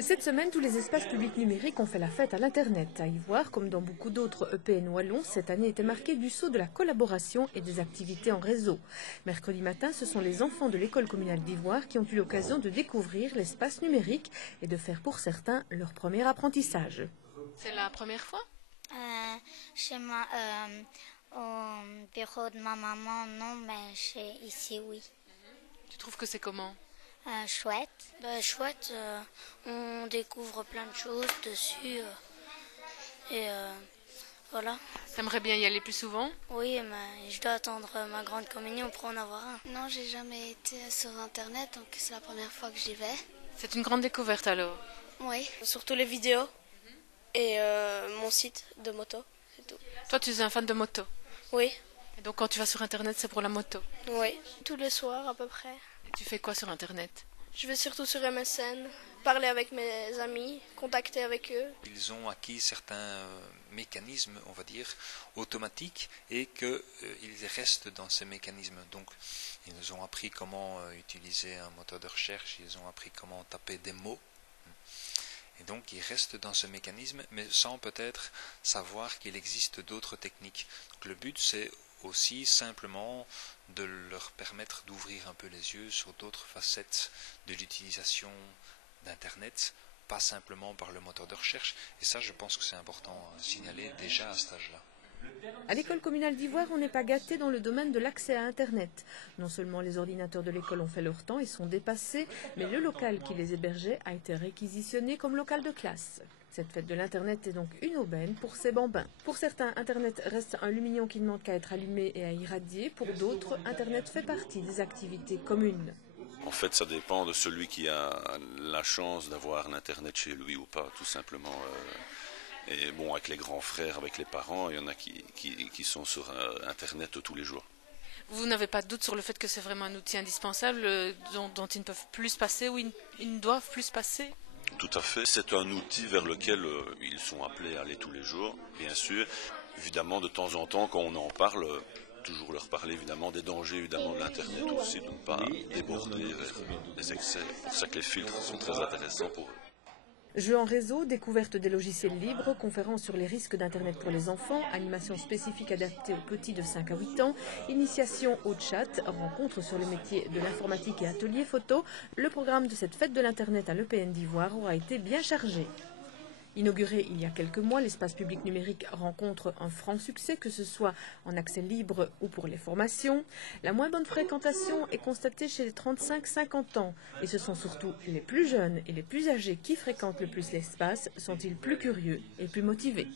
Cette semaine, tous les espaces publics numériques ont fait la fête à l'Internet. À Ivoire, comme dans beaucoup d'autres EPN wallons, cette année était marquée du sceau de la collaboration et des activités en réseau. Mercredi matin, ce sont les enfants de l'école communale d'Ivoire qui ont eu l'occasion de découvrir l'espace numérique et de faire pour certains leur premier apprentissage. C'est la première fois? Chez moi, au bureau de ma maman, non, mais ici, oui. Tu trouves que c'est comment? Chouette. Chouette, on découvre plein de choses dessus. Et voilà. T'aimerais bien y aller plus souvent? Oui, mais je dois attendre ma grande communion pour en avoir un. Non, j'ai jamais été sur Internet, donc c'est la première fois que j'y vais. C'est une grande découverte alors? Oui, surtout les vidéos et mon site de moto, c'est tout. Toi, tu es un fan de moto? Oui, Et donc quand tu vas sur Internet, c'est pour la moto? oui, tous les soirs à peu près. Et tu fais quoi sur Internet? Je vais surtout sur MSN, parler avec mes amis, contacter avec eux. Ils ont acquis certains mécanismes, on va dire, automatiques et qu'ils restent dans ces mécanismes. Donc, ils nous ont appris comment utiliser un moteur de recherche, ils ont appris comment taper des mots. Et donc, ils restent dans ce mécanisme, mais sans peut-être savoir qu'il existe d'autres techniques. Donc, le but, c'est aussi simplement de leur permettre d'ouvrir un peu les yeux sur d'autres facettes de l'utilisation d'Internet, pas simplement par le moteur de recherche. Et ça, je pense que c'est important à signaler déjà à cet âge-là. À l'école communale d'Ivoire, on n'est pas gâté dans le domaine de l'accès à Internet. Non seulement les ordinateurs de l'école ont fait leur temps et sont dépassés, mais le local qui les hébergeait a été réquisitionné comme local de classe. Cette fête de l'Internet est donc une aubaine pour ces bambins. Pour certains, Internet reste un lumignon qui ne demande qu'à être allumé et à irradier. Pour d'autres, Internet fait partie des activités communes. En fait, ça dépend de celui qui a la chance d'avoir l'Internet chez lui ou pas, tout simplement. Et bon, avec les grands frères, avec les parents, il y en a qui sont sur Internet tous les jours. Vous n'avez pas de doute sur le fait que c'est vraiment un outil indispensable dont ils ne peuvent plus se passer ou ils ne doivent plus se passer? Tout à fait. C'est un outil vers lequel ils sont appelés à aller tous les jours, bien sûr. Évidemment, de temps en temps, quand on en parle, toujours leur parler évidemment des dangers évidemment de l'Internet aussi, de ne pas déborder vers les excès. C'est pour ça que les filtres sont très intéressants pour eux. Jeux en réseau, découverte des logiciels libres, conférences sur les risques d'Internet pour les enfants, animations spécifiques adaptées aux petits de 5 à 8 ans, initiation au chat, rencontres sur les métiers de l'informatique et ateliers photo, le programme de cette fête de l'Internet à l'EPN d'Ivoire aura été bien chargé. Inauguré il y a quelques mois, l'espace public numérique rencontre un franc succès, que ce soit en accès libre ou pour les formations. La moins bonne fréquentation est constatée chez les 35-50 ans. Et ce sont surtout les plus jeunes et les plus âgés qui fréquentent le plus l'espace. Sont-ils plus curieux et plus motivés?